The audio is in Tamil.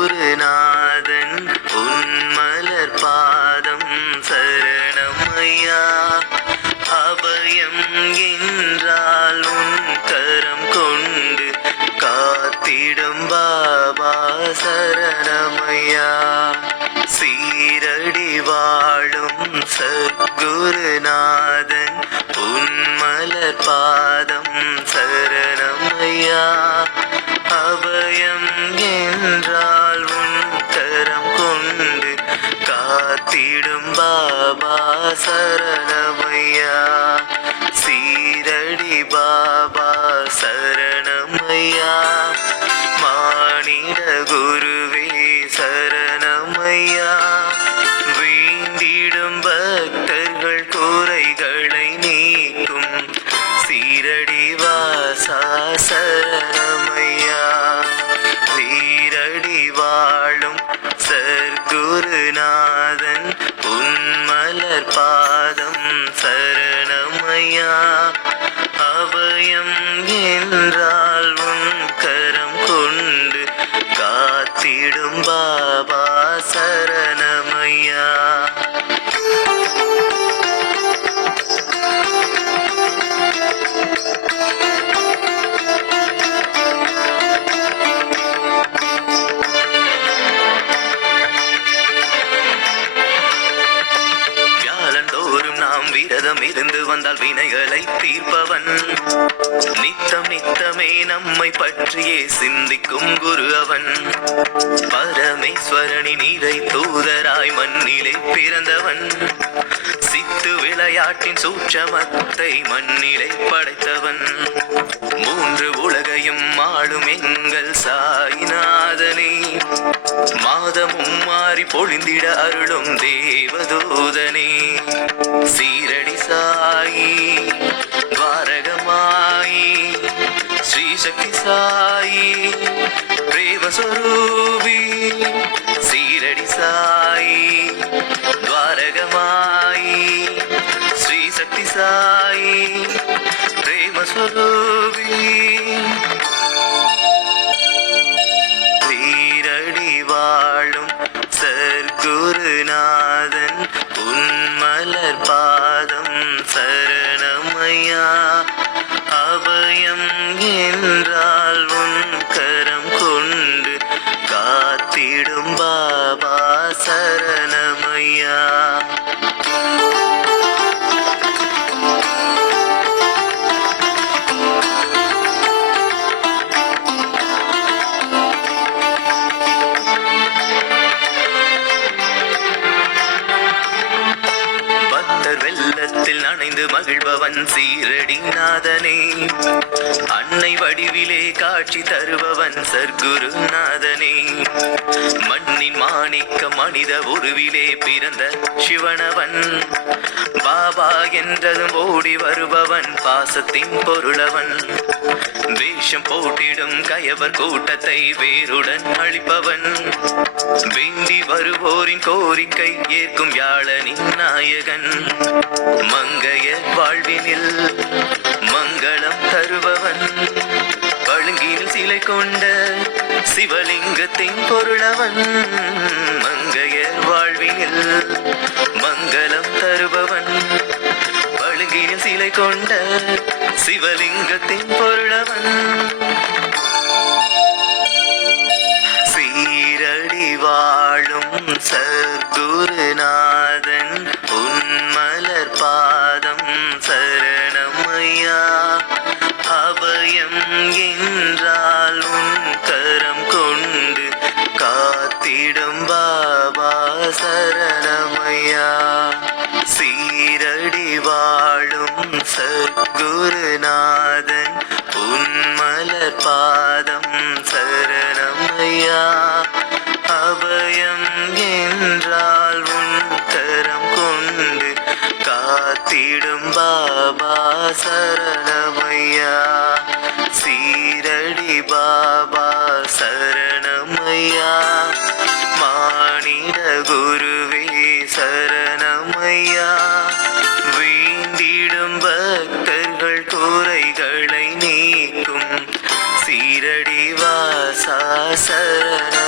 சர்க்குருநாதன் உன்மலர் பாதம் சரணமையா. அபயம் என்றால் உன் கரம் கொண்டு காத்திடும் பாபா சரணமையா. சீரடி வாழும் சர்க்குருநாதன் உன்மலர் பாதம் சரணமையா. அபயம் என்றால் உன் கரம் கொண்டு காத்திடும் பாபா சரணமையா. சீரடி பாபா சரணமையா. மானிட குருவே சரணமையா. வேண்டிடும் பக்தர்கள் குறைகளை நீக்கும் சீரடி வாசா சரணமையா. வீரடி வாழும் சர்க்குருநாதன் உன்மலர் பாதம் சரணமையா. அபயம் என்றால் உன் கரம் கொண்டு காத்திடும் பாபா சரணமையா. விரதம் இருந்து வந்தால் வினைகளை தீர்ப்பவன். நித்தம் நித்தமே நம்மை பற்றியே சிந்திக்கும் குரு அவன். பரமேஸ்வரனின் இறை தூதராய் மண்ணிலே பிறந்தவன். சித்து விளையாட்டின் சூட்சமத்தை மண்ணிலே படைத்தவன். மூன்று உலகையும் ஆளும் எங்கள் சாய்நாதனே. மாதமும் மாறி பொழிந்திட அருளும் தேவதூதனே. சீரடி சாயி துவாரகமாயி ஸ்ரீ சக்தி சாயி பிரேமஸ்வரூபி. சீரடி சாயி துவாரகமாயி ஸ்ரீ சக்தி சாயி பிரேமஸ்வரூபி. வீரடி வாழும் சர்க்குருநாதன் உன்மலர் பாதம் சரணமையா. அபயம் என்றால் உன் கரம் கொண்டு காத்திடும் பாபா சரணமையா. வெள்ளத்தில் நனைந்து மகிழ்பவன் சீரடி நாதனே. அன்னை வடிவிலே காட்சி தருபவன் சர்க்குருநாதனே. மண்ணின் மாணிக்க மனித உருவிலே பிறந்த சிவனவன். பாபா என்றதும் ஓடி வருபவன் பாசத்தின் பொருளவன். வேஷம் போட்டிடும் கயவர் கூட்டத்தை வேருடன் அழிப்பவன். வேண்டி வருவோரின் கோரிக்கை ஏற்கும் யாழனின் நாயகன். மங்கைய வாழ்வினில் மங்களம் தருபவன். பழுங்கில் சிலை கொண்ட சிவலிங்கத்தின் பொருளவன். மங்கைய வாழ்வினில் மங்களம் தருபவன். பழுங்கில் சிலை கொண்ட சிவலிங்கத்தின் பொருளவன். சீரடி வாழும் சர்க்குருநாதன் உன்மலர் பாதம் சரணமையா. அபயம் என்றால் உன் கரம் கொண்டு காத்திடும் பாபா சரணமையா. சீரடி வாழும் சர்க்குருநாதன் உன்மலர் பாதம் சரணமையா. அபயம் என்றால் உன் கரம் கொண்டு காத்திடும் பாபா சரணமையா. சீரடி பாபா சரணமையா. மானிட குருவே சரணமையா. வேண்டிடும் பக்தர்கள் குறைகளை நீக்கும் சீரடி வாசா சரண